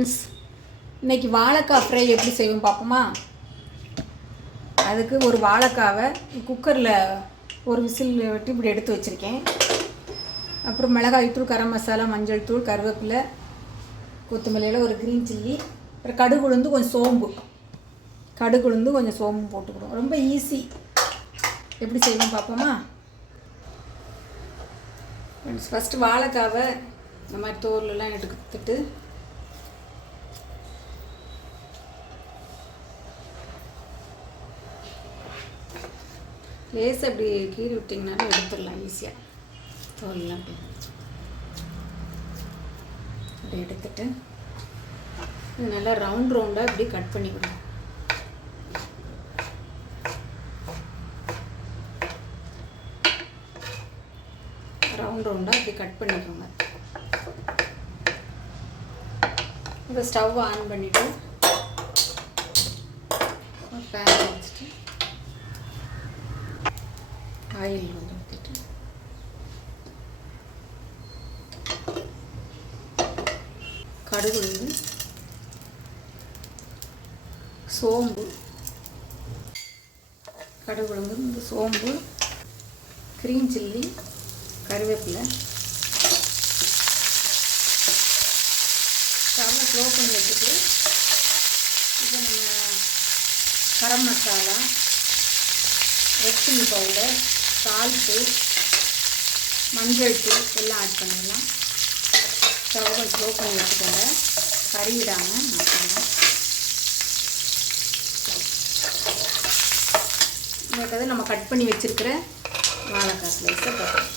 Friends, இன்றைக்கி வாழைக்காய் fry எப்படி செய்வோம் பார்ப்போமா? அதுக்கு ஒரு வாழைக்காவை குக்கரில் ஒரு விசில் விட்டு இப்படி எடுத்து வச்சுருக்கேன். அப்புறம் மிளகாய்த்தூள், கரம் மசாலா, மஞ்சள் தூள், கருவேப்பிலை, கொத்தமல்லியில் ஒரு க்ரீன் சில்லி, அப்புறம் கடுகு உளுந்து கொஞ்சம் சோம்பு போட்டுக்கிறோம். ரொம்ப ஈஸி. எப்படி செய்வோம் பார்ப்போமா? ஃபஸ்ட்டு வாழைக்காவை இந்த மாதிரி தோலெல்லாம் எடுத்துட்டு லேசாக அப்படி கீறி விட்டிங்கனாலும் எடுத்துடலாம் ஈஸியாக. தோலெல்லாம் அப்படி எடுத்துட்டு இது நல்லா ரவுண்டாக இப்படி கட் பண்ணிவிடுங்க. ரவுண்டாக இப்படி கட் பண்ணிக்கோங்க. இப்போ ஸ்டவ் ஆன் பண்ணிவிட்டு ஒரு பேன் வச்சுட்டு ஆயில் வந்து ஊற்றிட்டு கடுகு உளுந்து, சோம்பு, கடுகு உளுந்து, சோம்பு, க்ரீன் சில்லி, கருவேப்பிலை, ஸ்டவ்வை ஸ்லோ பண்ணி வச்சுட்டு இப்போ நம்ம garam masala, red chilli powder, salt, மஞ்சள் தூள் எல்லாம் ஆட் பண்ணிடலாம். ஸ்டவ்வை ஸ்லோ பண்ணி வச்சுக்கோங்க, கறிவிடாமல் மசாலா. இதுக்கு நம்ம கட் பண்ணி வச்சுருக்கிற வாழைக்காய் ஸ்லைஸை போட்டுருவோம்.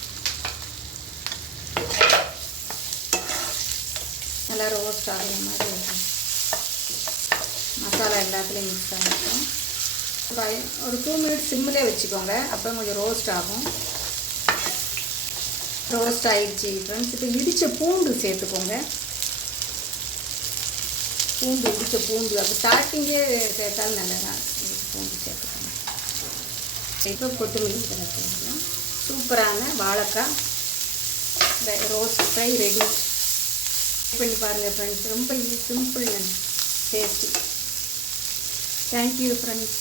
நல்லா ரோஸ்ட் ஆகிற மாதிரி இருக்கும். மசாலா எல்லாத்துலேயும் மிக்ஸ் ஆகிருக்கும். ஒரு 2 மினிட்ஸ் சிம்மிலே வச்சுக்கோங்க, அப்போ கொஞ்சம் ரோஸ்ட் ஆகும். ரோஸ்ட் ஆகிடுச்சு ஃப்ரெண்ட்ஸ். இப்போ இடித்த பூண்டு சேர்த்துக்கோங்க. இடித்த பூண்டு அப்போ ஸ்டார்டிங்கே சேர்த்தாலும் நல்லதான். பூண்டு சேர்த்துக்கோங்க. இப்போ கொத்தமல்லி இதில் சேர்த்துக்கலாம். சூப்பரான வாழைக்காய் ரோஸ்ட் ஃப்ரை ரெடி. பண்ணி பாருங்கள் ஃப்ரெண்ட்ஸ். ரொம்ப simple and tasty. Thank you friends.